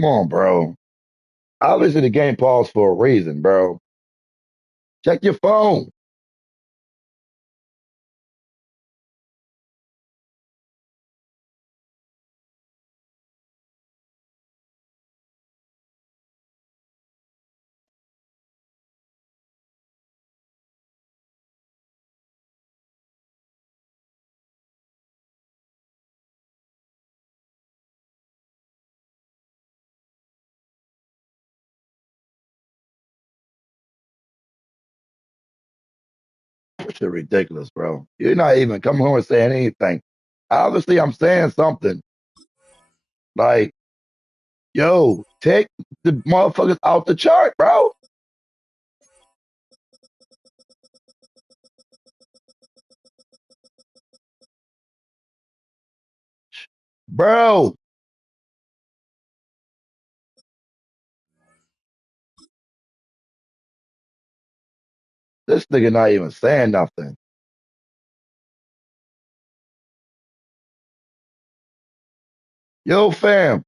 Come on, bro. Obviously, the game paused for a reason, bro. Check your phone. This shit ridiculous, bro. You're not even coming home and saying anything. Obviously, I'm saying something like, yo, take the motherfuckers out the chart, bro. Bro, this nigga not even saying nothing. Yo, fam,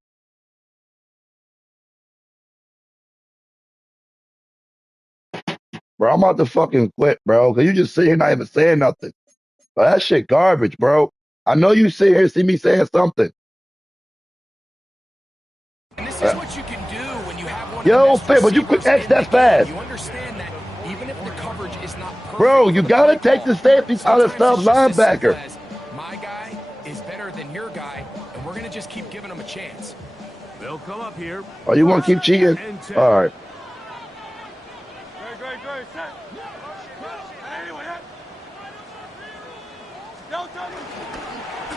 bro, I'm about to fucking quit, bro. Cause you just sit here not even saying nothing. Bro, that shit garbage, bro. I know you sit here and see me saying something. And this is Uh, what you can do when you have one of the Yo, best fam, but you quick receivers X in the that game. fast. You understand that even if the coverage is not Bro, perfect for you the play gotta take call, the safeties out of sometimes sub it's just as simple linebacker. as my guy is better than your guy, and we're going to just keep giving him a chance. They'll come up here. Oh, you want to First keep cheating? and 10. All right. Great. Set. Anyway,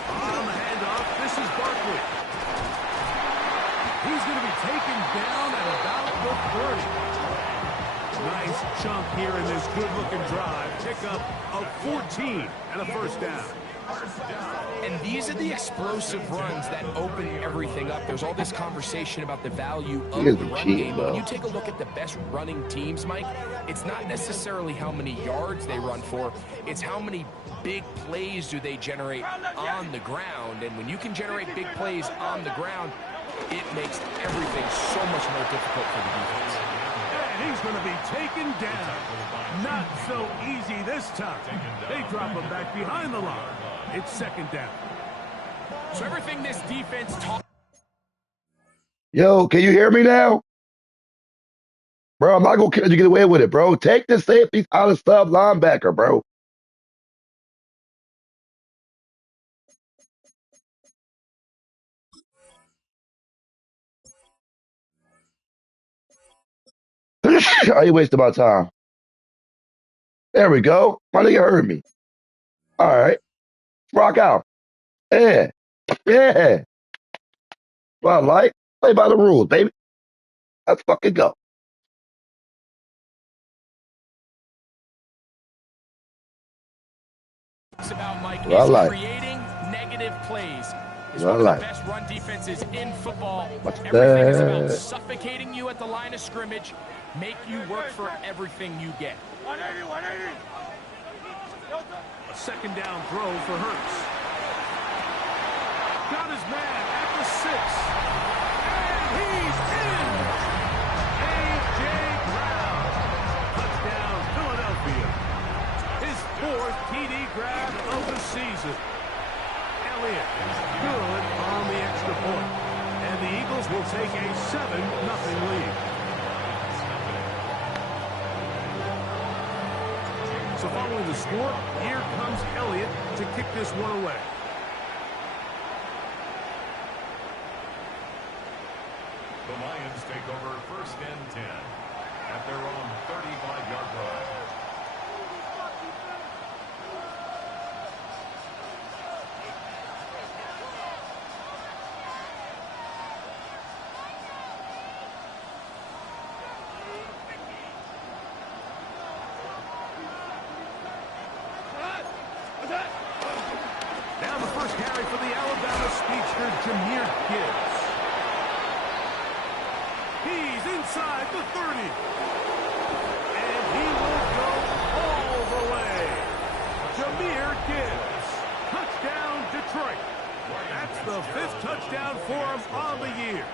on the handoff, this is Barkley. He's going to be taken down at about the 30. Nice chunk here in this good-looking drive. Pick up of 14 and a first down. And these are the explosive runs that open everything up. There's all this conversation about the value of He is the a run cheating, game. But when bro. you take a look at the best running teams, Mike, it's not necessarily how many yards they run for. It's how many big plays do they generate on the ground. And when you can generate big plays on the ground, it makes everything so much more difficult for the defense. And he's going to be taken down. Not so easy this time. They drop him back behind the line. It's second down. So everything this defense taught. Yo, can you hear me now? Bro, I'm not gonna let you get away with it, bro. Take the safeties out of sub linebacker, bro. Oh, you wasted my time. There we go. My nigga heard me. All right. Rock out. Yeah. Yeah. Well, I like. Play by the rules, baby. Let's fucking go. About, Mike, Well, is I like. creating negative plays. Is Well, one I of the like. best run defenses in football. What's Everything is about that? suffocating you at the line of scrimmage, make you work for everything you get. 180. A second down throw for Hurts. Got his man at the 6. And he's in. A.J. Brown. Touchdown, Philadelphia. His 4th TD grab of the season. Elliott good on the extra point. And the Eagles will take a 7-0 lead. So following the score, here comes Elliott to kick this one away. The Lions take over first and 10 at their own 35-yard line. Now the first carry for the Alabama speedster, Jahmyr Gibbs. He's inside the 30. And he will go all the way. Jahmyr Gibbs. Touchdown, Detroit. That's the 5th touchdown for him on the year.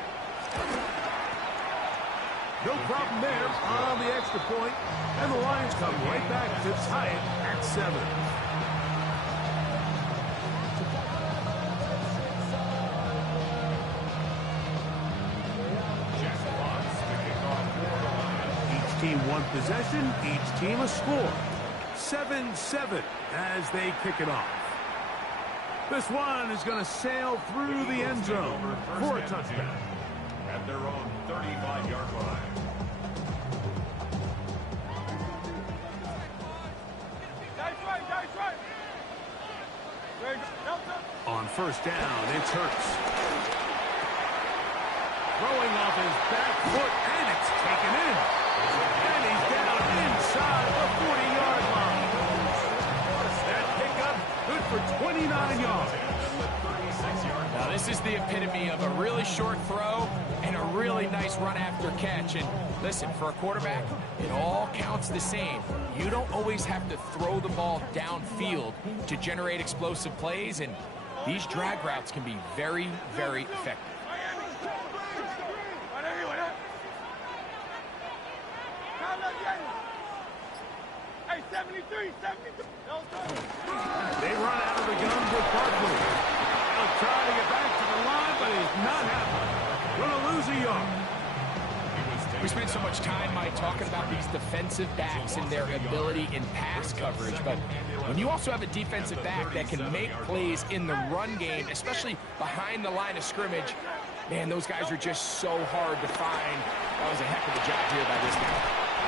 No problem there on the extra point, and the Lions come right back to tie it at 7. Each team one possession, each team a score. 7-7 as they kick it off. This one is going to sail through the end zone for a touchdown. At their own 35-yard line. On first down, it's Hurts. Throwing off his back foot, and it's taken in. And he's down inside the 40-yard line. That pickup good for 29 yards. Now, this is the epitome of a really short throw and a really nice run after catch. And listen, for a quarterback, it all counts the same. You don't always have to throw the ball downfield to generate explosive plays, and these drag routes can be very, very effective. They run out of the gun with Barkley. He'll try to get back to the line, but he's not happening. Going to lose a yard. We spent so much time, Mike, talking about these defensive backs and their ability in pass coverage, but when you also have a defensive back that can make plays in the run game, especially behind the line of scrimmage, man, those guys are just so hard to find. That was a heck of a job here by this guy.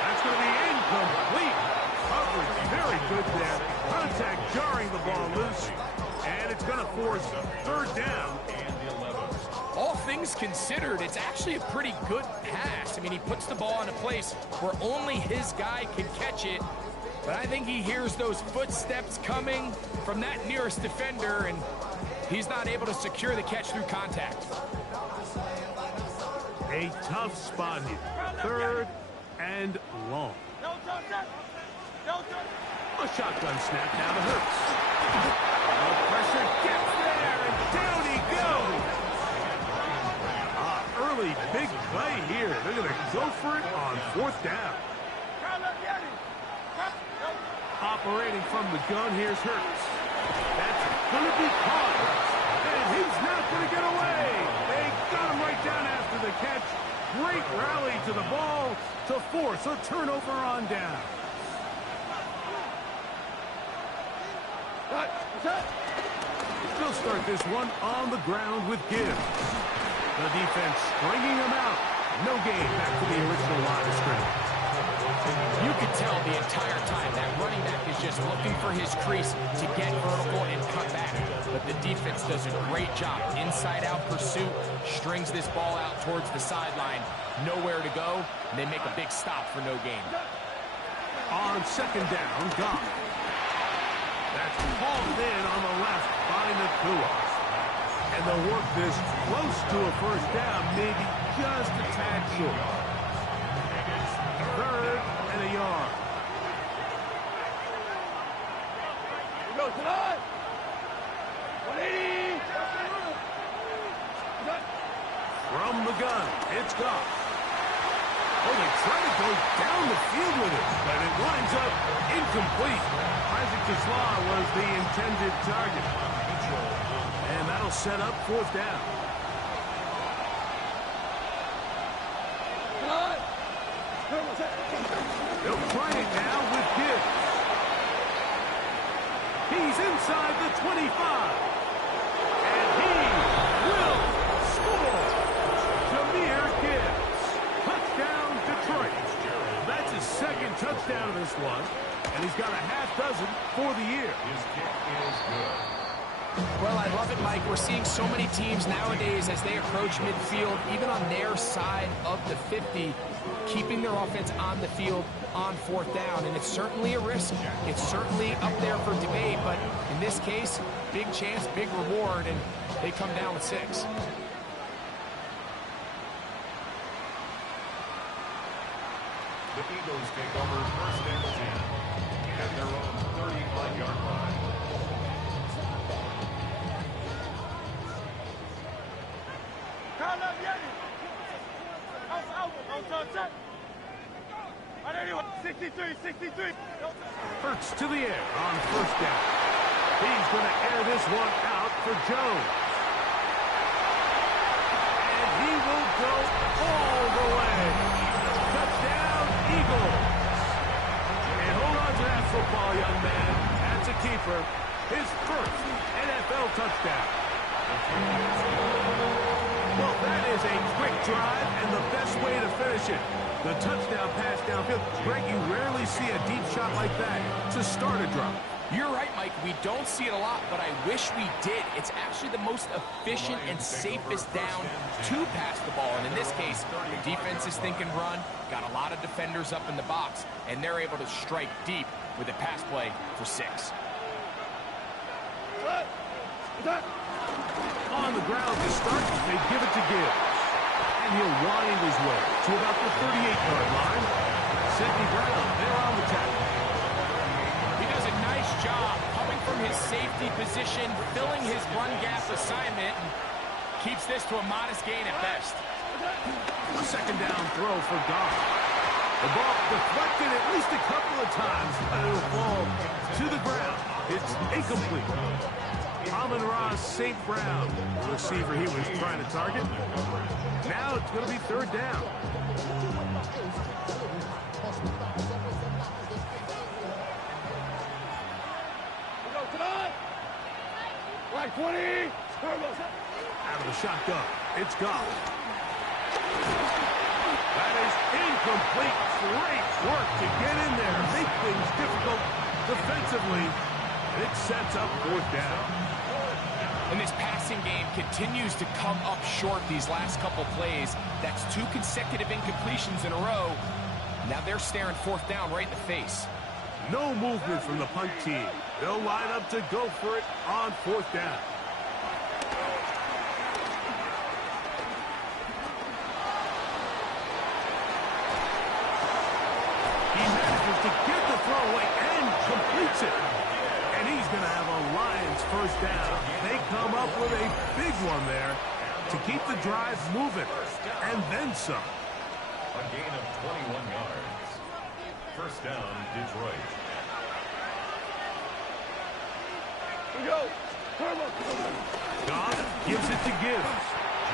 That's going to be incomplete. Coverage very good there. Contact jarring the ball loose, and it's going to force third down. All things considered, it's actually a pretty good pass. I mean, he puts the ball in a place where only his guy can catch it. But I think he hears those footsteps coming from that nearest defender, and he's not able to secure the catch through contact. A tough spot here. Third and long. A shotgun snap now to Hurts. The pressure gets there, and down he goes. Early big play here. They're going to go for it on fourth down. Operating from the gun, here's Hurts. That's going to be caught. And he's not going to get away. They got him right down after the catch. Great rally to the ball to force a turnover on down. They'll start this one on the ground with Gibbs. The defense stringing him out. No gain back to the original line of scrimmage. You can tell the entire time that running back is just looking for his crease to get vertical and cut back. But the defense does a great job. Inside-out pursuit, strings this ball out towards the sideline. Nowhere to go, and they make a big stop for no gain. On second down, Goff. That's hauled in on the left by Nakua. And they'll work this close to a first down, maybe just a tad short. Third and a yard. Go tonight. 180. From the gun, it's Goff. Oh, they try to go down the field with it, but it winds up incomplete. Isaac Tesla was the intended target. And that'll set up fourth down. They'll try it now with Gibbs. He's inside the 25. And he will score. Jahmyr Gibbs. Touchdown, Detroit. That's his second touchdown of this one. And he's got a half dozen for the year. His kick is good. Well, I love it, Mike. We're seeing so many teams nowadays as they approach midfield, even on their side of the 50, keeping their offense on the field on fourth down. And it's certainly a risk. It's certainly up there for debate. But in this case, big chance, big reward, and they come down with 6. The Eagles take over first and 10 at their own 35-yard line. Hurts to the air on first down. He's going to air this one out for Jones. And he will go all the way. Touchdown, Eagles. And hold on to that football, young man. That's a keeper. His first NFL touchdown. Well, that is a quick drive and the best way to finish it. The touchdown pass downfield. Greg, you rarely see a deep shot like that to start a drive. You're right, Mike. We don't see it a lot, but I wish we did. It's actually the most efficient and safest down to pass the ball. And in this case, the defense is thinking run, got a lot of defenders up in the box, and they're able to strike deep with a pass play for 6. On the ground to start, they give it to Gibbs. And he'll wind his way to about the 38-yard line. Sidney Brown, they're on the tackle. He does a nice job coming from his safety position, filling his run gap assignment, and keeps this to a modest gain at best. A second down throw for Goff. The ball deflected at least a couple of times, but it'll fall to the ground. It's incomplete. Amon-Ra St. Brown, the receiver he was trying to target. Now it's going to be third down. Right 20. Out of the shotgun, it's Goff. That is incomplete. Great work to get in there. Make things difficult defensively. It sets up fourth down. And this passing game continues to come up short these last couple plays. That's 2 consecutive incompletions in a row. Now they're staring fourth down right in the face. No movement from the punt team. They'll line up to go for it on fourth down. He manages to get the throw away and completes it. And he's going to have a Lions first down. They come up with a big one there to keep the drive moving. And then some. A gain of 21 yards. First down, Detroit. Goff gives it to Gibbs.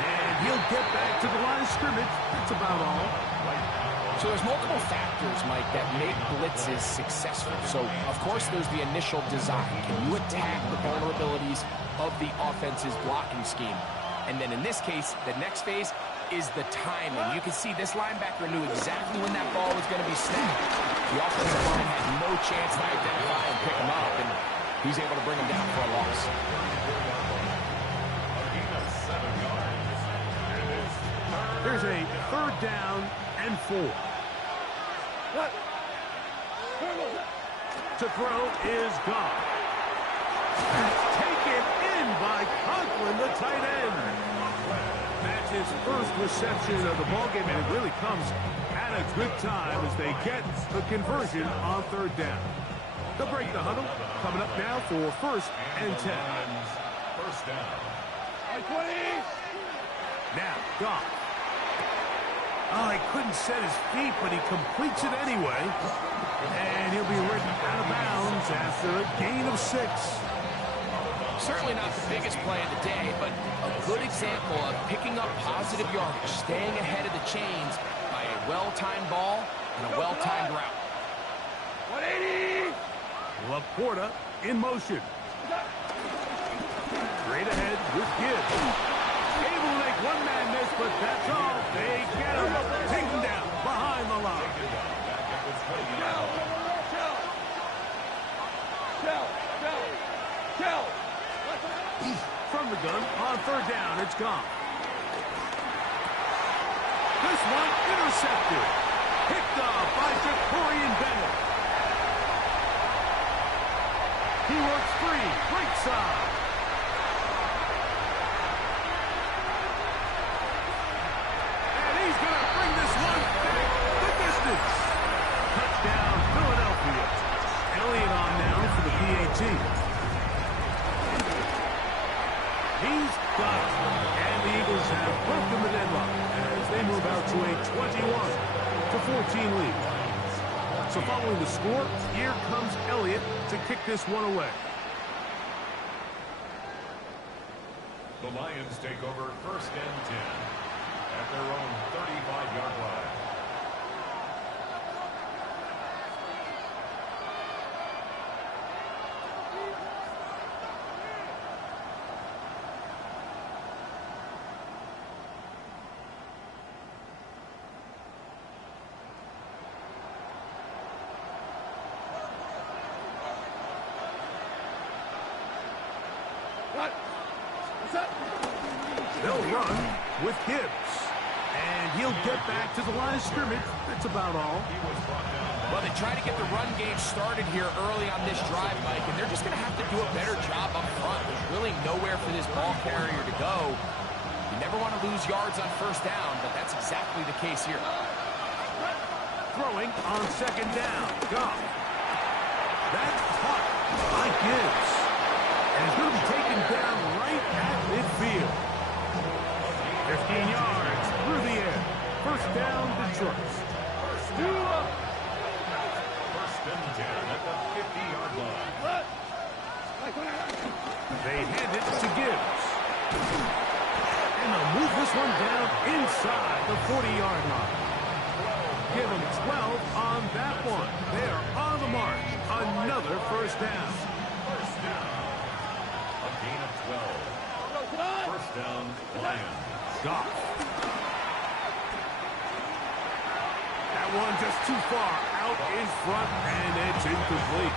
And he'll get back to the line of scrimmage. That's about all. So there's multiple factors, Mike, that make blitzes successful. So, of course, there's the initial design. Can you attack the vulnerabilities of the offense's blocking scheme? And then in this case, the next phase is the timing. You can see this linebacker knew exactly when that ball was going to be snapped. The offensive line had no chance to identify and pick him up, and he's able to bring him down for a loss. There's a third down and 4. To throw is Goff. That's taken in by Conklin, the tight end. That's his first reception of the ballgame, and it really comes at a good time as they get the conversion on third down. They'll break the huddle. Coming up now for first and 10. First down. Now, Goff. Oh, he couldn't set his feet, but he completes it anyway. And he'll be ridden out of bounds after a gain of 6. Certainly not the biggest play of the day, but a good example of picking up positive yardage, staying ahead of the chains by a well-timed ball and a well-timed route. 180. Laporta in motion. Straight ahead with Gibbs. Able to make one man miss, but that's all. They get him. Taken down behind the line. From the gun, on third down, it's gone. This one intercepted. Picked off by Jacorian Bennett. He works free, right side. And he's going to bring this one back the distance. Touchdown, Philadelphia. Elliott on now for the PAT. He's got it. And the Eagles have broken the deadlock as they move out to a 21-14 lead. So following the score, here comes Elliott to kick this one away. The Lions take over first and 10 at their own 35-yard line. They'll run with Gibbs. And he'll get back to the line of scrimmage. That's about all. Well, they try to get the run game started here early on this drive, Mike, and they're just going to have to do a better job up front. There's really nowhere for this ball carrier to go. You never want to lose yards on first down, but that's exactly the case here. Throwing on second down. Goff. That's caught by Gibbs. And he's going to be taken down right at midfield. 15 yards through the air. First down, Detroit. First and 10 at the 50-yard line. They hand it to Gibbs. And they'll move this one down inside the 40-yard line. Give them 12 on that one. They're on the march. Another first down. First down. A gain of 12. First down, Lions. Goff. That one just too far out in front, and it's incomplete.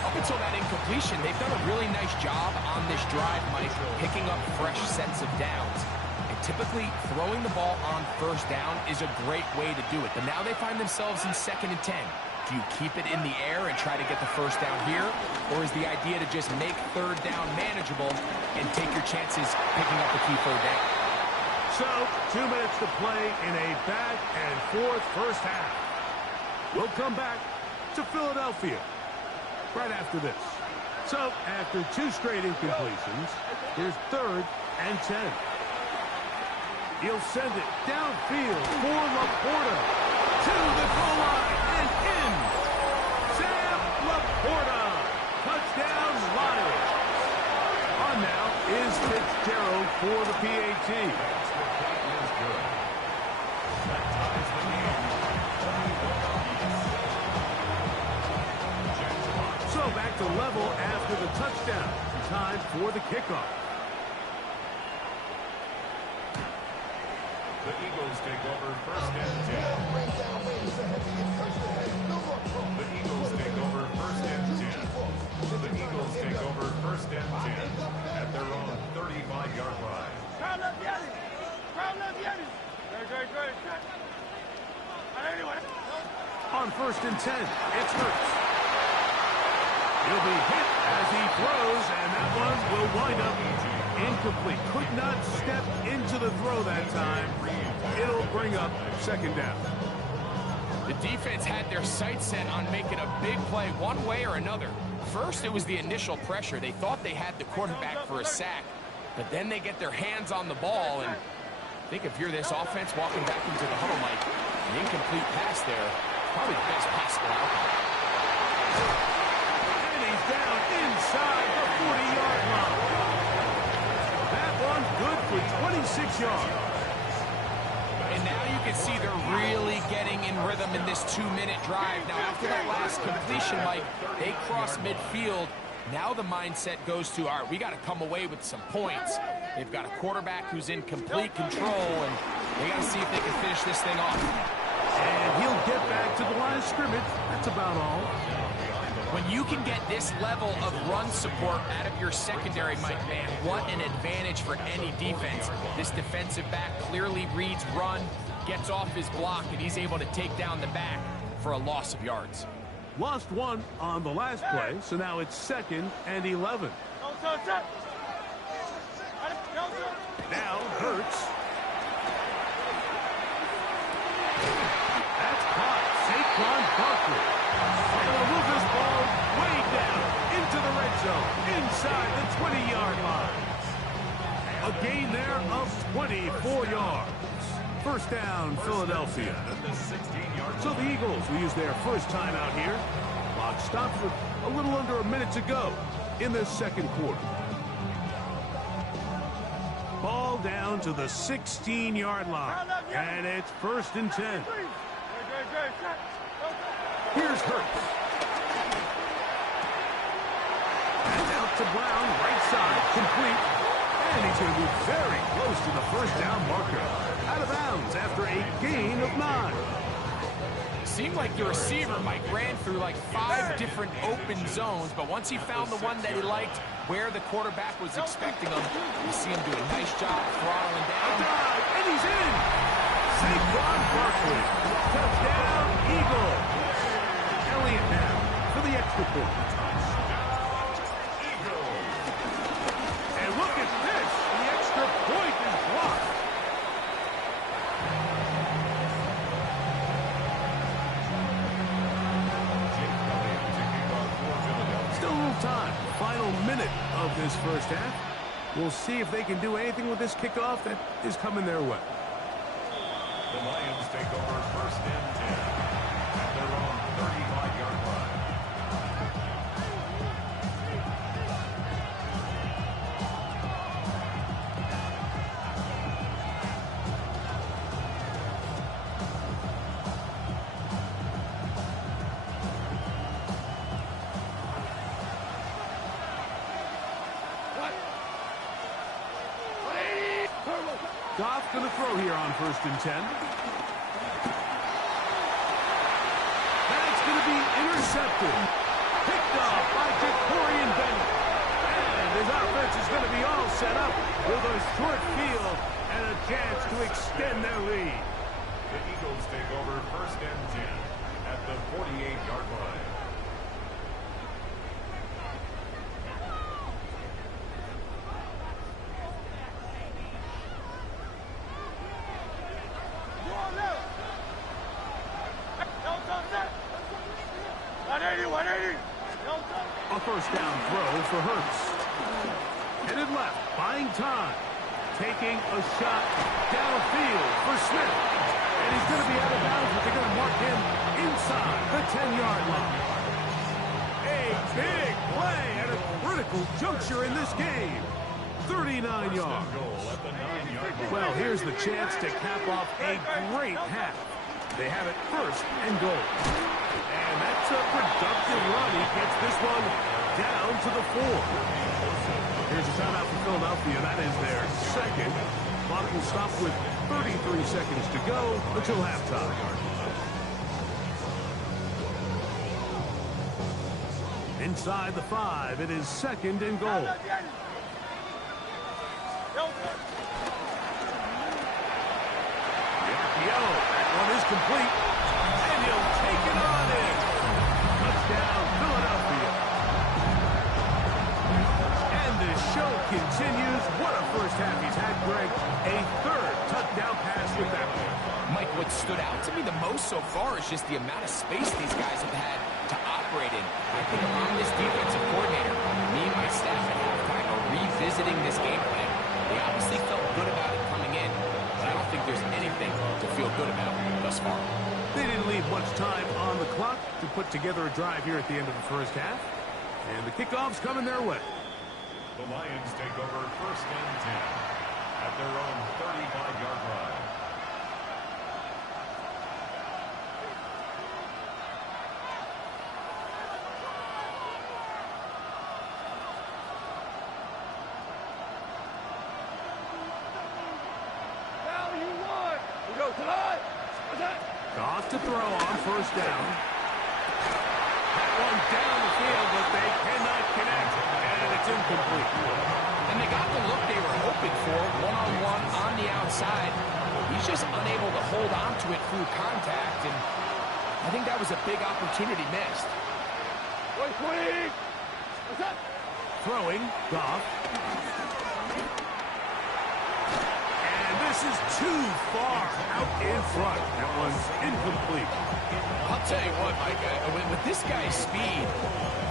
Up until that incompletion, they've done a really nice job on this drive, Mike, picking up fresh sets of downs. And typically, throwing the ball on first down is a great way to do it. But now they find themselves in 2nd and 10. Do you keep it in the air and try to get the first down here? Or is the idea to just make third down manageable and take your chances picking up a key third down? So, 2 minutes to play in a back-and-forth first half. We'll come back to Philadelphia right after this. So, after 2 straight incompletions, here's 3rd and 10. He'll send it downfield for Laporta to the goal line and in. Sam Laporta, touchdown Lions. On now is Fitzgerald for the PAT. So back to level after the touchdown. Time for the kickoff. The Eagles take over first and 10. The Eagles take over first and 10. The Eagles take over first and 10 at their own 35-yard line. On first and 10, it's Hurts. He'll be hit as he throws, and that one will wind up incomplete. Could not step into the throw that time. It'll bring up second down. The defense had their sights set on making a big play one way or another. First, it was the initial pressure. They thought they had the quarterback for a sack, but then they get their hands on the ball, and I think if you're this offense walking back into the huddle, Mike, an incomplete pass there, probably the best possible outcome. And he's down inside the 40-yard line. That one good for 26 yards. And now you can see they're really getting in rhythm in this 2-minute drive. Now, after that last completion, Mike, they cross midfield. Now the mindset goes to, all right, we got to come away with some points. They've got a quarterback who's in complete control, and they got to see if they can finish this thing off. And he'll get back to the line of scrimmage. That's about all. When you can get this level of run support out of your secondary, Mike, man, what an advantage for any defense. This defensive back clearly reads run, gets off his block, and he's able to take down the back for a loss of yards. Lost one on the last play, so now it's 2nd and 11. Now Hurts. That's caught. Saquon Barkley. And they'll move this ball way down into the red zone, inside the 20-yard line. A gain there of 24 yards. First down, Philadelphia. So the Eagles will use their first time out here. Clock stops with a little under a minute to go in the second quarter. Ball down to the 16-yard line, and it's 1st and 10. Here's Hurts. And out to Brown, right side, complete. And he's going to be very close to the first down marker. Out of bounds after a gain of 9. Seemed like the receiver, Mike, ran through like 5 different open zones, but once he found the one that he liked, where the quarterback was expecting him, you see him do a nice job throttling down. And he's in! Saquon Barkley. Touchdown, Eagles. Elliott now for the extra point. And look at this. The extra point is blocked. Still a little time. Final minute of this first half. We'll see if they can do anything with this kickoff that is coming their way. The Lions take over 1st and 10 at their own 35-yard line. Goff going to throw here on 1st and 10. That's going to be intercepted. Picked off by Jacorian Bennett. And his offense is going to be all set up with a short field and a chance to extend their lead. The Eagles take over 1st and 10 at the 48-yard line. A first down throw for Hurts. Headed left, buying time. Taking a shot downfield for Smith. And he's going to be out of bounds, but they're going to mark him inside the 10-yard line. A big play at a critical juncture in this game. 39 yards. Well, here's the chance to cap off a great half. They have it 1st and goal. And that's a productive run. He gets this one down to the 4. Here's a timeout for Philadelphia. That is their second. Clock will stop with 33 seconds to go until halftime. Inside the 5, it is 2nd and goal. That one is complete, and he'll take it on in. Touchdown, Philadelphia. And the show continues. What a first half he's had, Greg. A 3rd touchdown pass with that one. Mike, what stood out to me the most so far is just the amount of space these guys have had to operate in. I think I'm this defensive coordinator. Me and my staff at halftime are revisiting this game plan. They obviously felt good about it coming in, but I don't think there's anything to feel good about thus far. They didn't leave much time on the clock to put together a drive here at the end of the first half. And the kickoff's coming their way. The Lions take over 1st and 10 at their own 35-yard line. Goff to throw on 1st down. That one down the field, but they cannot connect, and it's incomplete. And they got the look they were hoping for, one-on-one on the outside. He's just unable to hold on to it through contact, and I think that was a big opportunity missed. Throwing, Goff. And this is too far out in front. That one's incomplete. I'll tell you what, Mike, with this guy's speed,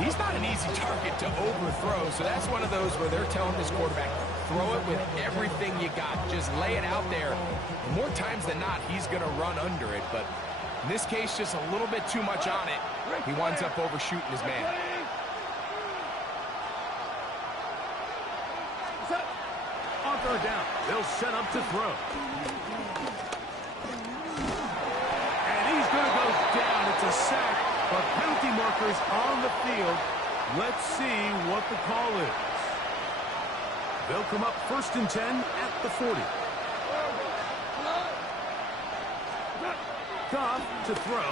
he's not an easy target to overthrow, so that's one of those where they're telling this quarterback, throw it with everything you got. Just lay it out there. More times than not, he's going to run under it. But in this case, just a little bit too much on it. He winds up overshooting his man. On third down, they'll set up to throw. And he's going to go down. It's a sack, but penalty markers on the field. Let's see what the call is. They'll come up 1st and 10 at the 40. Goff to throw.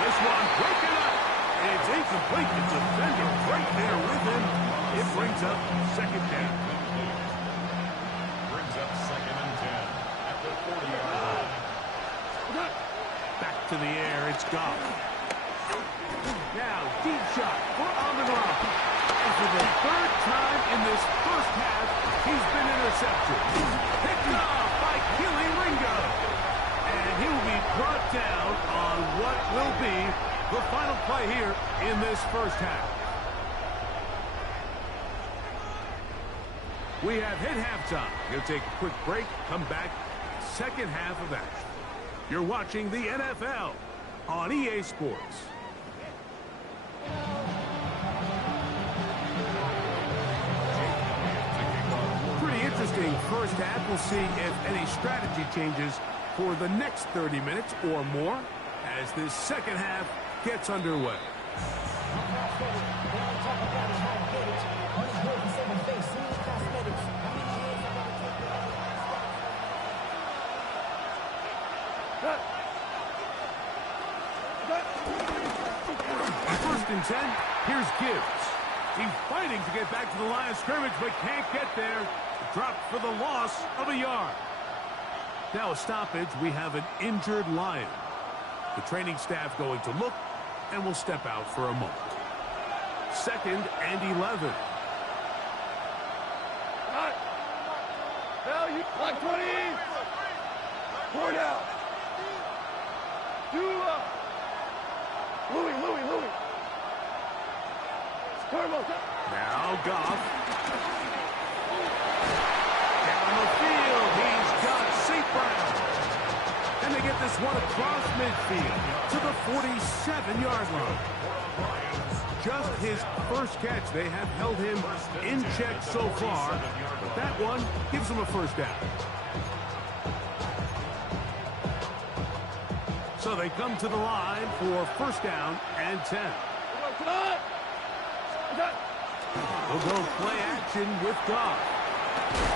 This one broken up. It's incomplete. The defender right there with him. It brings up 2nd down. Brings up 2nd and 10 at the 40-yard line. Back to the air. It's Goff. Now, deep shot for Amon-Ra. And for the 3rd time in this first half, he's been intercepted. Picked off by Keely Ringo. And he will be brought down on what will be the final play here in this first half. We have hit halftime. We'll take a quick break, come back, second half of action. You're watching the NFL on EA Sports. Pretty interesting first half. We'll see if any strategy changes for the next 30 minutes or more as this second half gets underway. First and 10, here's Gibbs. He's fighting to get back to the line of scrimmage, but can't get there. Dropped for the loss of a yard. Now a stoppage, we have an injured Lion. The training staff going to look, and will step out for a moment. 2nd and 11. Now you like 20. 4 down. Louis. Turbo. Now Goff. Down the field, he's got St. Brown. And they get this one across midfield to the 47-yard line. Just his first catch. They have held him in check so far, but that one gives him a first down. So they come to the line for 1st down and 10. They'll go play action with Goff.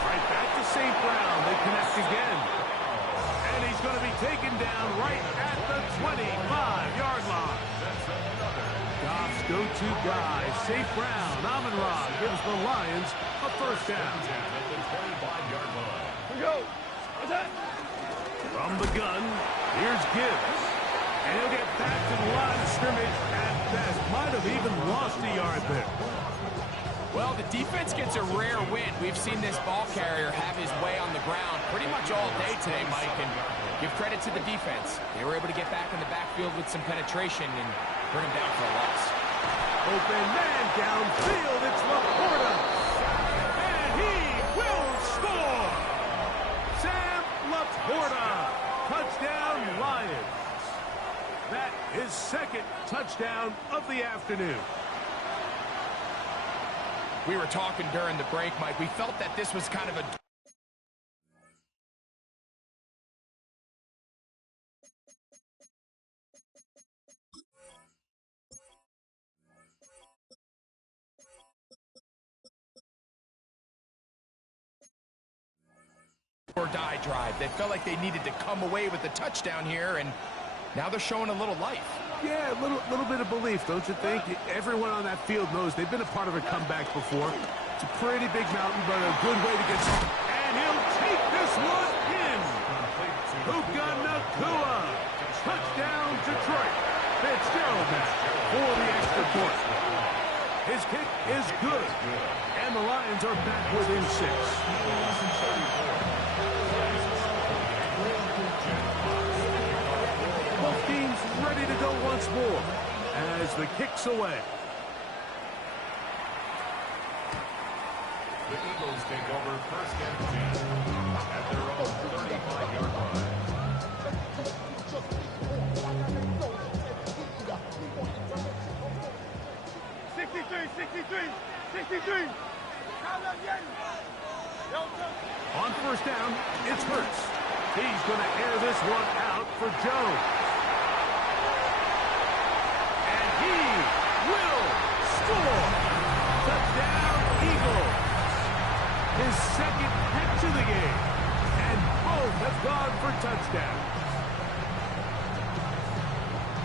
Right back to St. Brown. They connect again. And he's going to be taken down right at the 25-yard line. Goff's go-to guy, St. Brown. Amon-Ra gives the Lions a first down. From the gun, here's Gibbs. And he'll get back to the line of scrimmage at best. Might have even lost a yard there. Well, the defense gets a rare win. We've seen this ball carrier have his way on the ground pretty much all day today, Mike, and give credit to the defense. They were able to get back in the backfield with some penetration and bring him down for a loss. Open man downfield. It's Laporta. And he will score. Sam Laporta. Touchdown, Lions. That is 2nd touchdown of the afternoon. We were talking during the break, Mike. We felt that this was kind of a or die drive. They felt like they needed to come away with the touchdown here, and now they're showing a little life. Yeah, a little bit of belief, don't you think? Everyone on that field knows they've been a part of a comeback before. It's a pretty big mountain, but a good way to get started. And he'll take this one in. Puka Nacua. Touchdown, Detroit. Fitzgerald back for the extra point. His kick is good. And the Lions are back within 6. Both teams ready to go once more as the kick's away. first and 10 at their own 35-yard line. 63. On first down, it's Hurts. He's going to air this one out for Jones. And he will score. Touchdown, Eagles. His second catch of the game. And both have gone for touchdowns.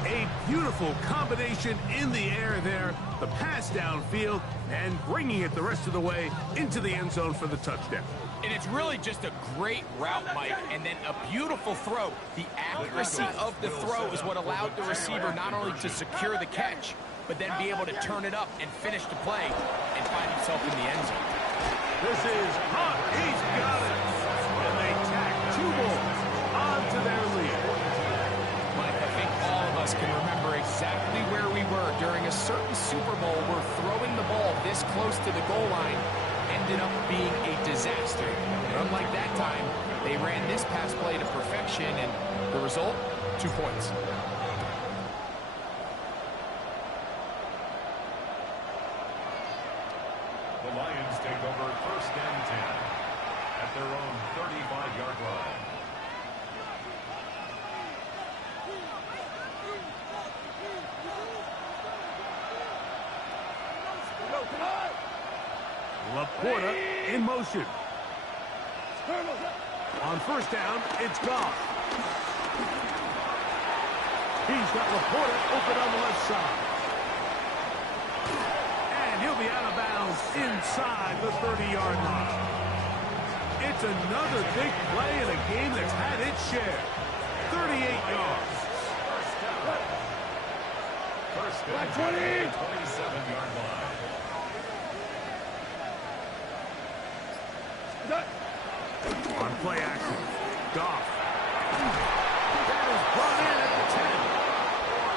A beautiful combination in the air there. The pass downfield and bringing it the rest of the way into the end zone for the touchdown. And it's really just a great route, Mike, and then a beautiful throw. The accuracy of the throw is what allowed the receiver not only to secure the catch, but then be able to turn it up and finish the play and find himself in the end zone. This is Hunt. He's got it. And they tack two more onto their lead. Mike, I think all of us can remember exactly where we were during a certain Super Bowl where throwing the ball this close to the goal line ended up being a disaster. And unlike that time, they ran this pass play to perfection, and the result, 2 points. The Lions take over first and 10 at their own 35-yard line. Laporta in motion. On first down, it's Goff. He's got Laporta open on the left side. And he'll be out of bounds inside the 30-yard line. It's another big play in a game that's had its share. 38 yards. First and 20, 27-yard line. On play action, Goff. That is brought in at the 10.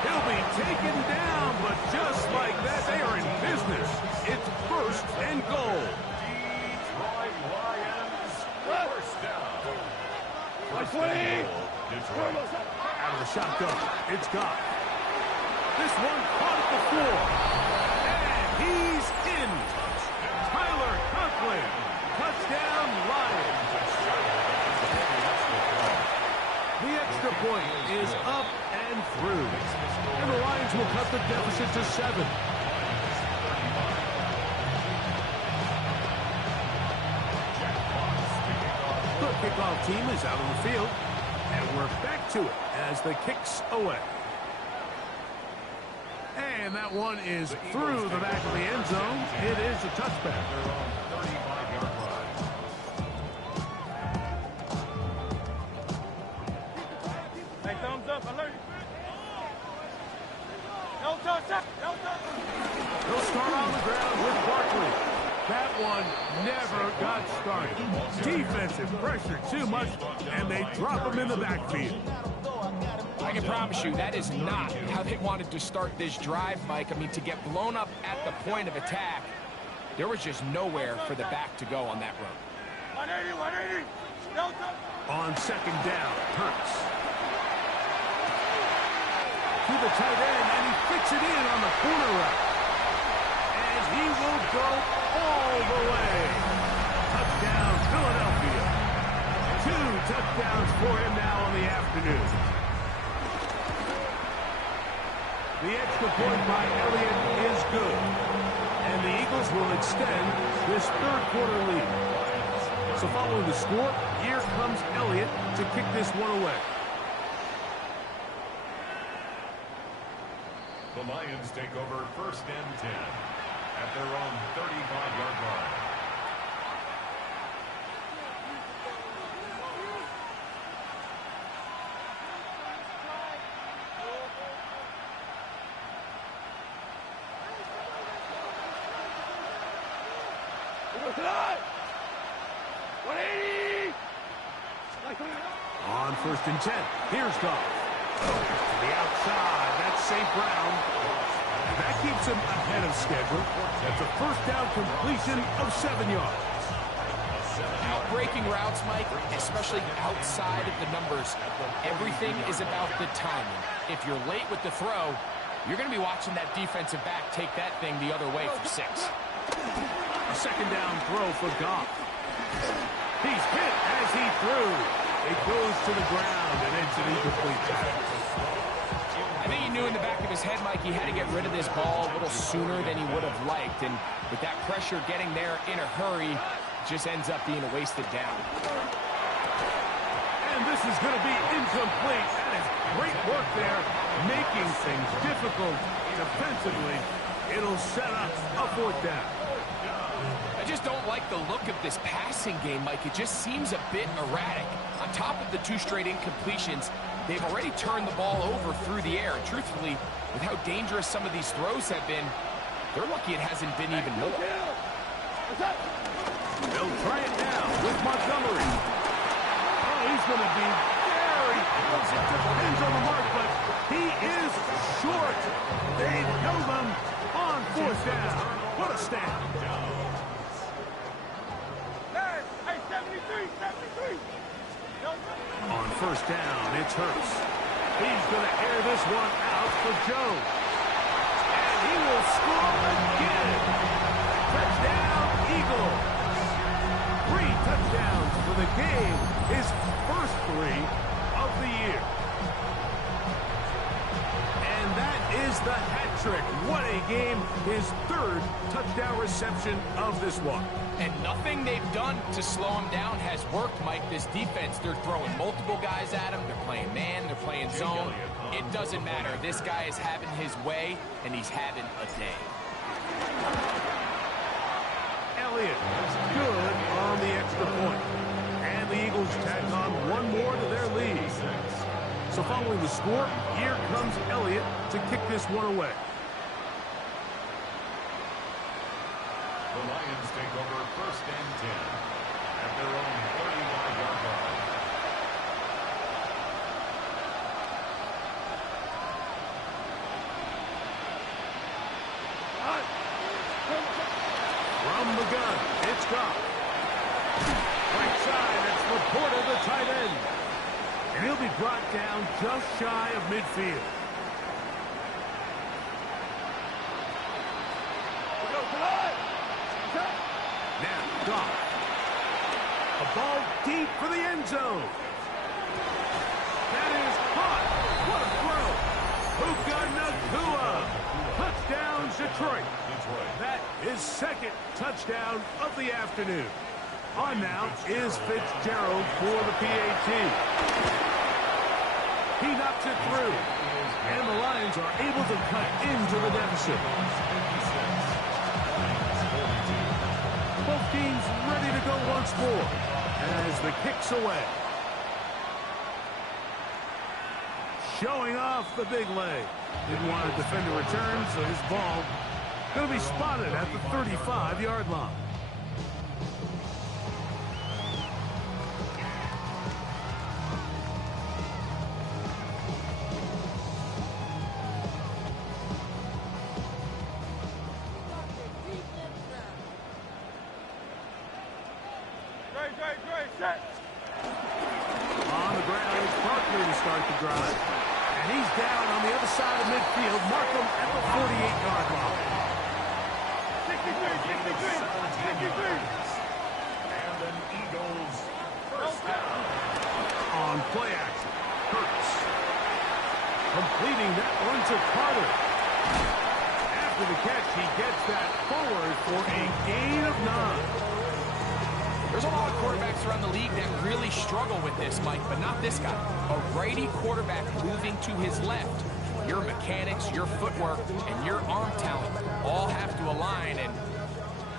He'll be taken down, but just like that, they are in business. It's first and goal. Detroit Lions, first down. First and goal, Detroit. Out of the shotgun, it's Goff. This one caught at the floor. And he's in. Tyler Conklin. Touchdown, Lions. The extra point is up and through. And the Lions will cut the deficit to 7. The kickoff team is out on the field. And we're back to it as the kick's away. And that one is through the back of the end zone. It is a touchback. Their own 35-yard line. Hey, thumbs up, alert. No touch. They'll start on the ground with Barkley. That one never got started. Defensive pressure too much, and they drop him in the backfield. I can promise you that is not how they wanted to start this drive, Mike. I mean, to get blown up at the point of attack, there was just nowhere for the back to go on that run. 180. No touch. On second down, Hurts. To the tight end, and he fits it in on the corner route. And he will go all the way. Touchdown, Philadelphia. 2 touchdowns for him now on the afternoon. The extra point by Elliott is good. And the Eagles will extend this third quarter lead. So following the score, here comes Elliott to kick this one away. The Lions take over first and 10 at their own 35-yard line. On first and 10, here's Goff. To the outside, that's St. Brown. That keeps him ahead of schedule. That's a first down completion of 7 yards. breaking routes, Mike, especially outside of the numbers, everything is about the timing. If you're late with the throw, you're going to be watching that defensive back take that thing the other way for 6. A second down throw for Goff. He's hit as he threw. It goes to the ground, and it's an incomplete tackle. I think he knew in the back of his head, Mike, he had to get rid of this ball a little sooner than he would have liked. And with that pressure getting there in a hurry, just ends up being a wasted down. And this is going to be incomplete. That is great work there, making things difficult defensively. It'll set up a 4th down. I just don't like the look of this passing game, Mike. It just seems a bit erratic. On top of the 2 straight incompletions, they've already turned the ball over through the air. And truthfully, with how dangerous some of these throws have been, they're lucky it hasn't been even more. They'll try it now with Montgomery. Oh, he's going to be very close. It depends on the mark, but he is short. They know them on 4th down. What a stand. Hey, 73, 73. On 1st down, it's Hurts. He's going to air this one out for Jones. And he will score again. Touchdown, Eagles. 3 touchdowns for the game. His first 3 of the year. And that is the hat trick. What a game. His 3rd touchdown reception of this one. And nothing they've done to slow him down has worked, Mike. This defense, they're throwing multiple guys at him. They're playing man. They're playing zone. It doesn't matter. This guy is having his way, and he's having a day. Elliott good on the extra point. And the Eagles tack on 1 more to their lead. So following the score, here comes Elliott to kick this one away. The Lions take over 1st and 10 at their own 35-yard line. From the gun, it's Goff. Right side, it's Laporta, the tight end. And he'll be brought down just shy of midfield. Now, Goff. A ball deep for the end zone. That is caught. What a throw. Puka Nacua. Touchdown, Detroit. That is 2nd touchdown of the afternoon. On now is Fitzgerald for the PAT. He knocks it through. And the Lions are able to cut into the deficit. Both teams ready to go once more as the kick's away. Showing off the big leg. Didn't want to defend a return, so his ball going to be spotted at the 35-yard line. Set. On the ground, it's Barkley to start the drive. And he's down on the other side of midfield. Markham at the 48-yard line. 63. And an Eagles 1st down. On play action, Hurts. Completing that one to Carter. After the catch, he gets that forward for a gain of 9. There's a lot of quarterbacks around the league that really struggle with this, Mike, but not this guy. A righty quarterback moving to his left. Your mechanics, your footwork, and your arm talent all have to align, and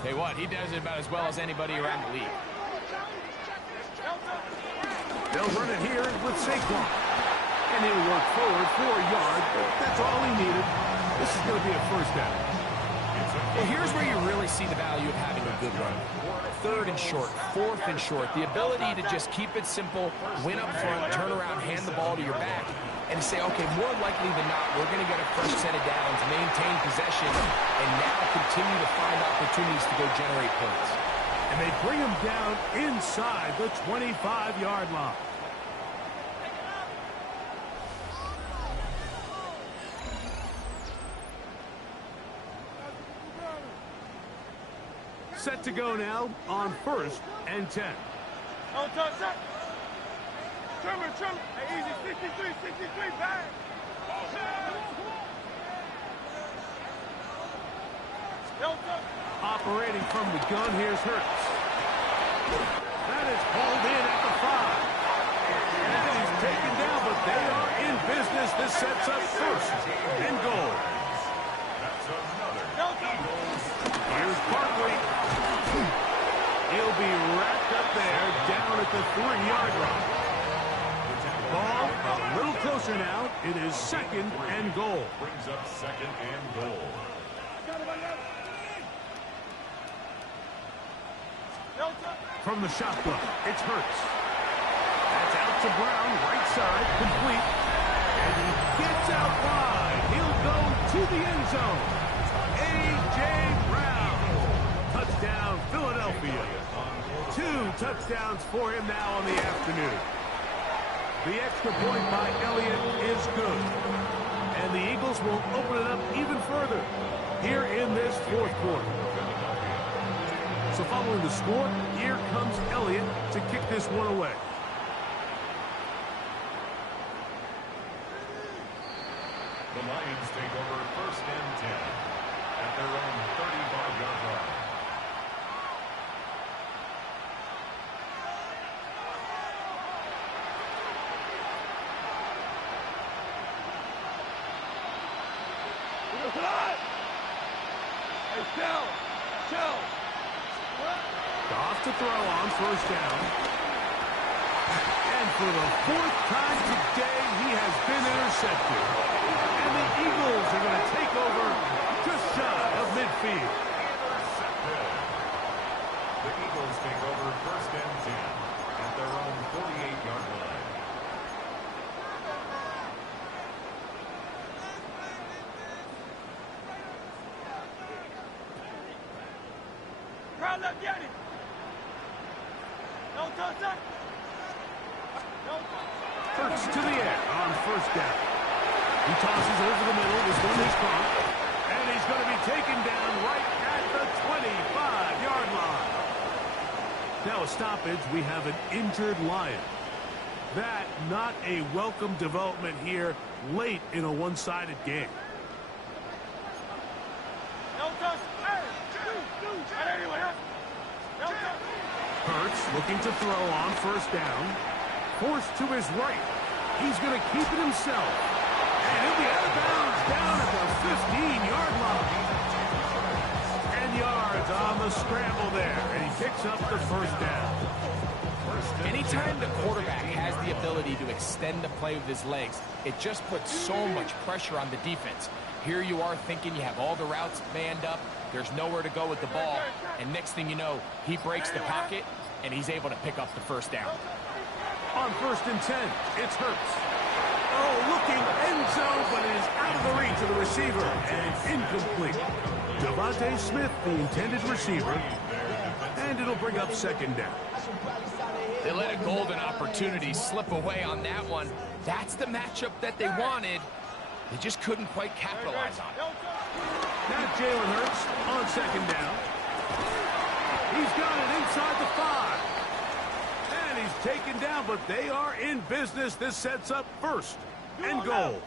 tell you what, he does it about as well as anybody around the league. They'll run it here with Saquon. And he'll work forward for a yard. That's all he needed. This is going to be a 1st down. Well, here's where you really see the value of having a good run. 3rd and short, 4th and short. The ability to just keep it simple, win up front, turn around, hand the ball to your back, and say, okay, more likely than not, we're going to get a fresh set of downs, maintain possession, and now continue to find opportunities to go generate points. And they bring him down inside the 25-yard line. Set to go now on 1st and 10. Don't touch that. Trimmer. Hey, easy. 63, bang. Don't touch. Operating from the gun, here's Hurts. That is hauled in at the 5. And he's taken down, but they are in business. This sets up 1st and goal. That's another Eagles. Here's Barkley. He'll be wrapped up there down at the 3-yard line. Ball a little closer now. It is 2nd and goal. Brings up 2nd and goal. From the shotgun, it's Hurts. That's out to Brown, right side, complete. And he gets out wide. He'll go to the end zone. A.J. Brown. Touchdown, Philadelphia. 2 touchdowns for him now on the afternoon. The extra point by Elliott is good. And the Eagles will open it up even further here in this 4th quarter. So following the score, here comes Elliott to kick this one away. The Lions take over 1st and 10 at their own 35-yard line. Hey, Shell. Off to throw on 1st down. And for the 4th time today, he has been intercepted. And the Eagles are going to take over just shy of midfield. The Eagles take over 1st and 10 at their own 48-yard line. Crowd left, get it. Don't touch that. Hurts to the air on 1st down. He tosses over the middle. This one is caught. And he's going to be taken down right at the 25-yard line. Now a stoppage. We have an injured Lion. That not a welcome development here late in a one-sided game. Don't touch. Hey, Hurts looking to throw on 1st down. Forced to his right. He's going to keep it himself. And he'll be out of bounds down at the 15-yard line. 10 yards on the scramble there. And he picks up the 1st down. Anytime the quarterback has the ability to extend the play with his legs, it just puts so much pressure on the defense. Here you are thinking you have all the routes manned up. There's nowhere to go with the ball. And next thing you know, he breaks the pocket, and he's able to pick up the 1st down. On 1st and 10, it's Hurts. Oh, looking end zone, but it is out of the reach of the receiver and incomplete. Devontae Smith, the intended receiver, and it'll bring up 2nd down. They let a golden opportunity slip away on that one. That's the matchup that they wanted. They just couldn't quite capitalize on it. Now Jalen Hurts on 2nd down. He's got it inside the 5. And he's taken down, but they are in business. This sets up 1st and goal.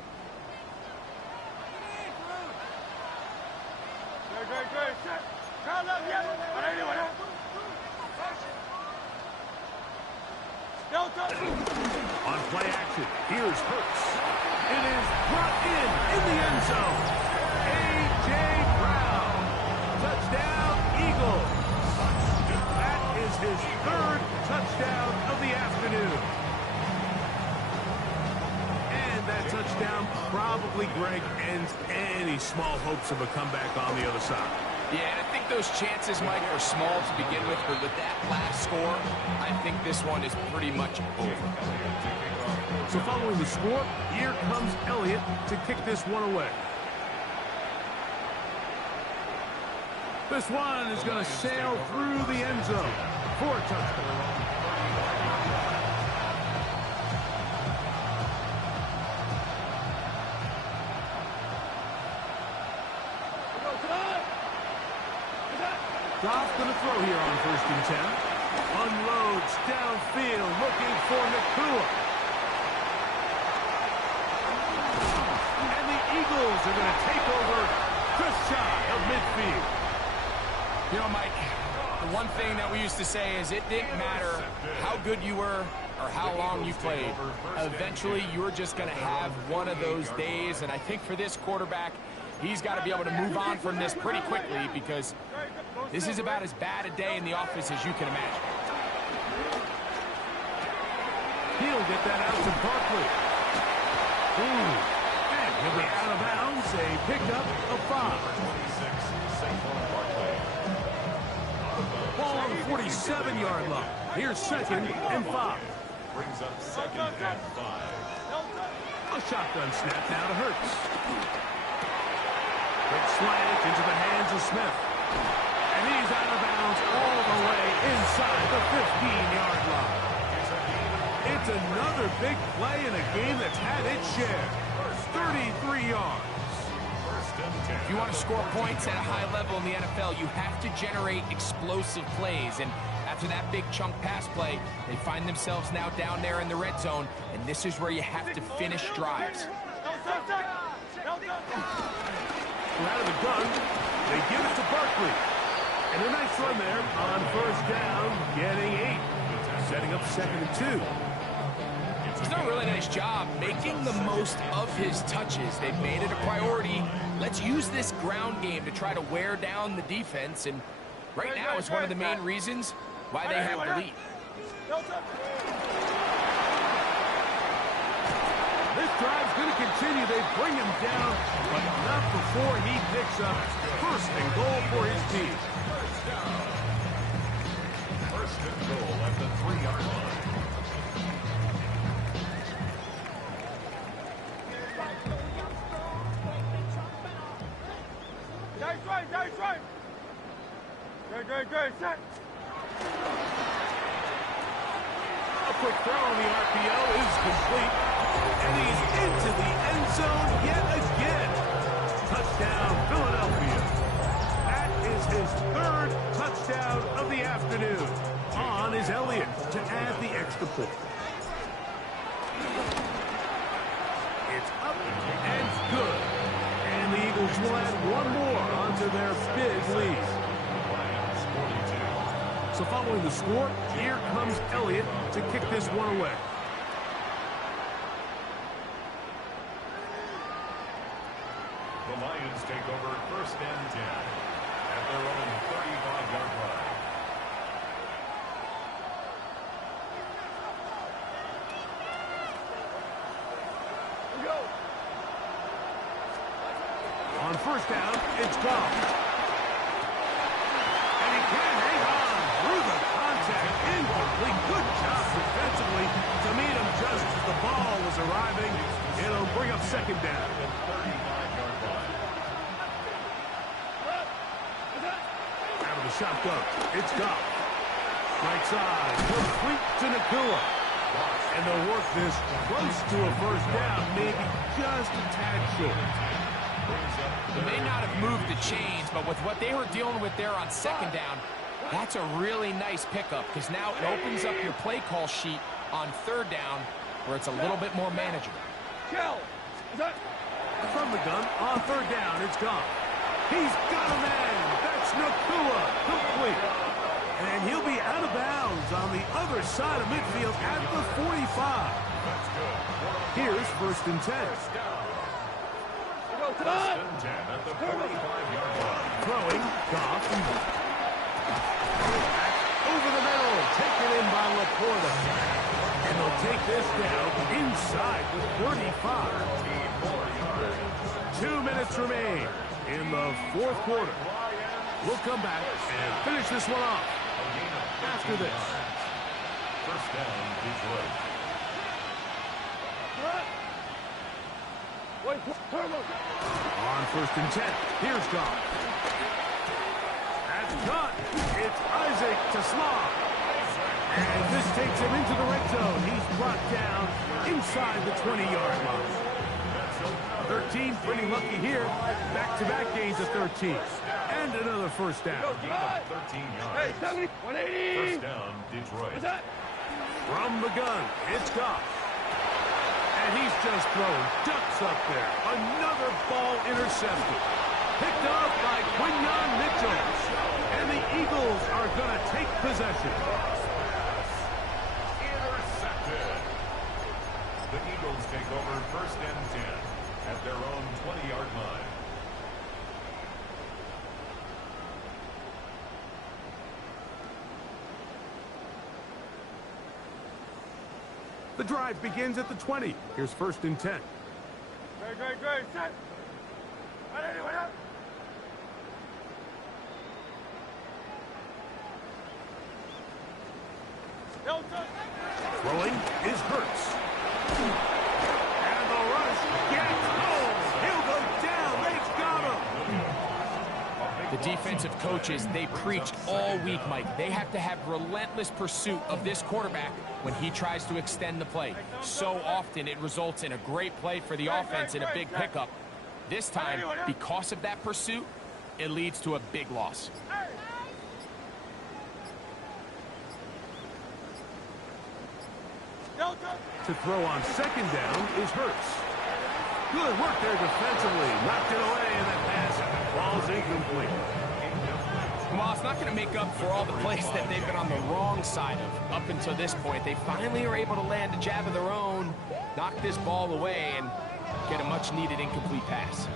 Great. Crowd left, get it. Don't touch. On play action, here's Hurts. It is brought in the end zone. A.J. Brown. Touchdown, Eagles. That is his 3rd touchdown of the afternoon. And that touchdown probably, Greg, ends any small hopes of a comeback on the other side. Yeah, and I think those chances, Mike, are small to begin with, but with that last score, I think this one is pretty much over. So following the score, here comes Elliott to kick this one away. This one is going to sail through the end zone for a touchdown. Goff's going to throw here on 1st and 10. Unloads downfield, looking for Nakua. And the Eagles are going to take over just shy of midfield. You know, Mike, the one thing that we used to say is it didn't matter how good you were or how long you played. Eventually, you were just going to have one of those days, and I think for this quarterback, he's got to be able to move on from this pretty quickly because this is about as bad a day in the office as you can imagine. He'll get that out to Barkley. Ooh, and he'll be out of bounds. A pickup of 5. Ball on the 47-yard line. Here's 2nd and 5. Brings up 2nd and 5. A shotgun snap now to Hurts. Quick slant into the hands of Smith. And he's out of bounds all the way inside the 15-yard line. It's another big play in a game that's had its share. 33 yards. If you want to score points at a high level in the NFL, you have to generate explosive plays. And after that big chunk pass play, they find themselves now down there in the red zone, and this is where you have to finish drives. Out of the gun, they give it to Barkley. And a nice run there on 1st down, getting 8. Setting up 2nd and 2. He's done a really nice job making the most of his touches. They've made it a priority. Let's use this ground game to try to wear down the defense, and right now it's one of the main reasons why they have the lead. This drive's going to continue. They bring him down, but not before he picks up 1st and goal for his team. 1st and goal at the 3-yard line. Great, set. A quick throw on the RPO is complete. And he's into the end zone yet again. Touchdown, Philadelphia. That is his 3rd touchdown of the afternoon. On is Elliott to add the extra point. It's up and good. And the Eagles will add one more onto their big lead. So following the score, here comes Elliott to kick this one away. The Lions take over 1st and 10 at their own 35-yard line. On 1st down, it's gone. And he can't hang on through the contact. Incomplete. Good job defensively to meet him just as the ball was arriving. It'll bring up 2nd down. Out of the shotgun, it's Goff. Right side, complete to Nakua. And they'll work this close to a 1st down, maybe just a tad short. They may not have moved the chains, but with what they were dealing with there on 2nd down, that's a really nice pickup because now it opens up your play call sheet on 3rd down where it's a little bit more manageable. From the gun, on 3rd down, it's gone. He's got a man. That's Nakua, complete. And he'll be out of bounds on the other side of midfield at the 45. Here's 1st and 10. 1st and 10 at the 45-yard line. Throwing, Goff. Over the middle, taken in by Laporta. And they'll take this down inside the 35. 2 minutes remain in the 4th quarter. We'll come back and finish this one off after this. 1st down, Detroit. On 1st and 10, here's Goff. Caught. It's Isaac to Slaw. And this takes him into the red zone. He's brought down inside the 20-yard line. 13, pretty lucky here. Back-to-back gains of 13. And another first down. 13 yards. 180. First down, Detroit. What's that? From the gun, it's Goff. And he's just throwing ducks up there. Another ball intercepted. Picked off by Quinyon Mitchell. And the Eagles are going to take possession. Intercepted. The Eagles take over first and 10 at their own 20-yard line. The drive begins at the 20. Here's first and 10. Great. Set. 180. What up? Delta. Throwing is Hurts. And the rush gets home. He'll go down. They've got him. The defensive coaches, they preach all week, Mike. They have to have relentless pursuit of this quarterback when he tries to extend the play. So often it results in a great play for the offense and a big pickup. This time, because of that pursuit, it leads to a big loss. Delta. To throw on second down is Hurts. Good work there defensively. Knocked it away, and that pass falls incomplete. Well, it's not going to make up for all the plays that they've been on the wrong side of up until this point. They finally are able to land a jab of their own, knock this ball away, and get a much-needed incomplete pass.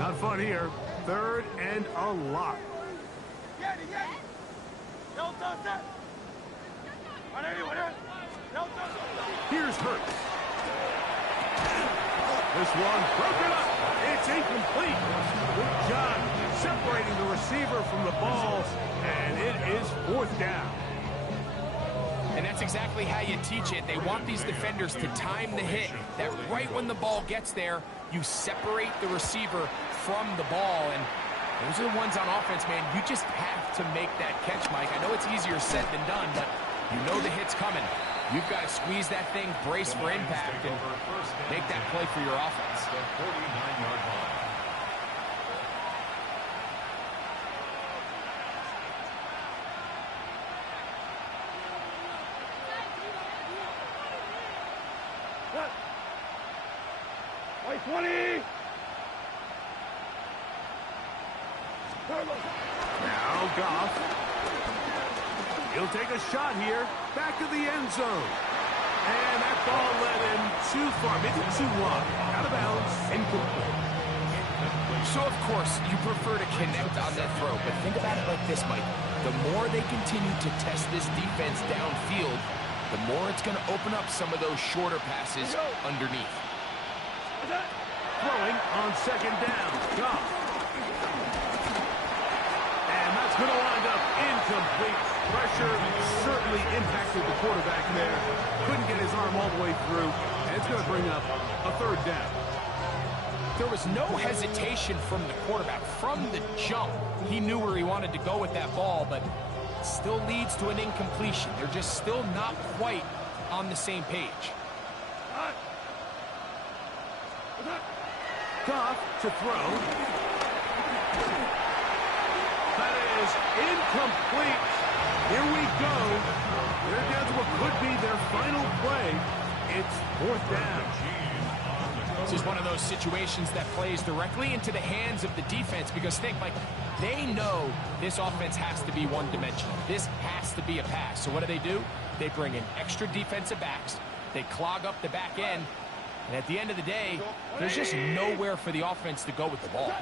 Not fun here. Third and a lot. Yeti. Delta. Set. 180. What up? Delta. Here's Hurts. This one broken up. It's incomplete. Good job separating the receiver from the ball, and it is fourth down. And that's exactly how you teach it. They want these defenders to time the hit, that right when the ball gets there, you separate the receiver from the ball. And those are the ones on offense, man. You just have to make that catch, Mike. I know it's easier said than done, but you know the hit's coming. You've got to squeeze that thing, brace for impact, and make that play for your offense. The 49-yard line. Set. White 20. Now Goff. He'll take a shot here. Back to the end zone. And that ball led him too far, maybe too wide. Out of bounds, incomplete. So, of course, you prefer to connect on that throw, but think about it like this, Mike. The more they continue to test this defense downfield, the more it's going to open up some of those shorter passes underneath. Throwing on second down. Goff. And that's going to wind up incomplete. Pressure certainly impacted the quarterback there. Couldn't get his arm all the way through. And it's going to bring up a third down. There was no hesitation from the quarterback. From the jump, he knew where he wanted to go with that ball, but it still leads to an incompletion. They're just still not quite on the same page. Goff to throw. That is incomplete. Here we go. They're down to what could be their final play. It's fourth down. This is one of those situations that plays directly into the hands of the defense because think, like, they know this offense has to be one-dimensional. This has to be a pass. So what do? They bring in extra defensive backs. They clog up the back end. And at the end of the day, there's just nowhere for the offense to go with the ball.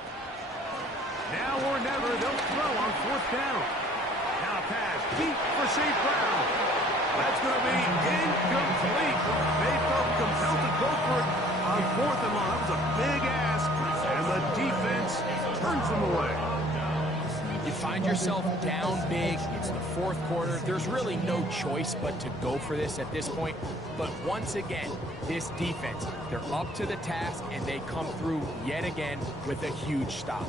Now or never, they'll throw on fourth down. Now pass deep for St. Brown. That's going to be incomplete. They felt compelled to go for it on fourth and long. That was a big ask, and the defense turns them away. You find yourself down big, it's the fourth quarter, there's really no choice but to go for this at this point. But once again, this defense, they're up to the task, and they come through yet again with a huge stop.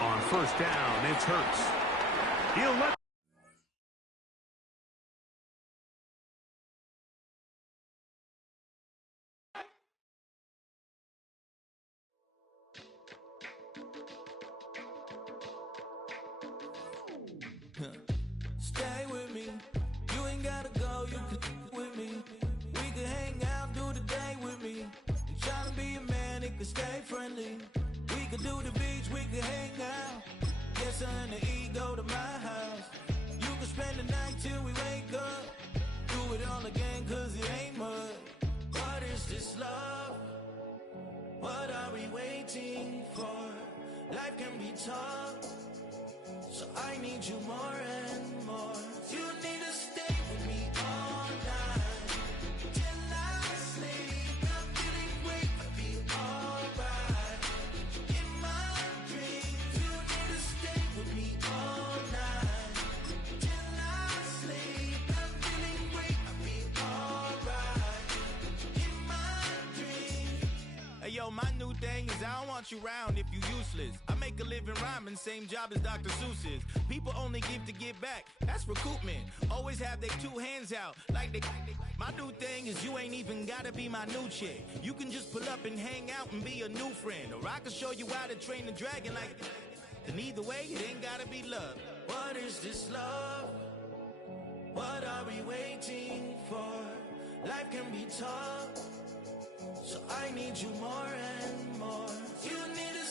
On first down, it's Hurts. He'll let Stay with me. You ain't gotta go, you could with me. We could hang out, do the day with me. You tryna be a man, it could stay friendly. We could do the beach, we could hang out. Yes, her and the E go to my house. You could spend the night till we wake up. Do it all again, cause it ain't mud. What is this love? What are we waiting for? Life can be tough, so I need you more and more. You need to stay with me all night till I sleep. I'm feeling great, I'll be alright. In my dreams, you need to stay with me all night till I sleep. I'm feeling great, I'll be alright. In my dreams. Hey yo, my new thing is I don't want you around if you useless. I make a living rhyming, same job as Dr. Seuss's. People only give to get back, that's recoupment. Always have their two hands out, like they. My new thing is you ain't even gotta be my new chick. You can just pull up and hang out and be a new friend. Or I can show you how to train the dragon like. And either way, it ain't gotta be love. What is this love? What are we waiting for? Life can be tough, so I need you more and more. You need to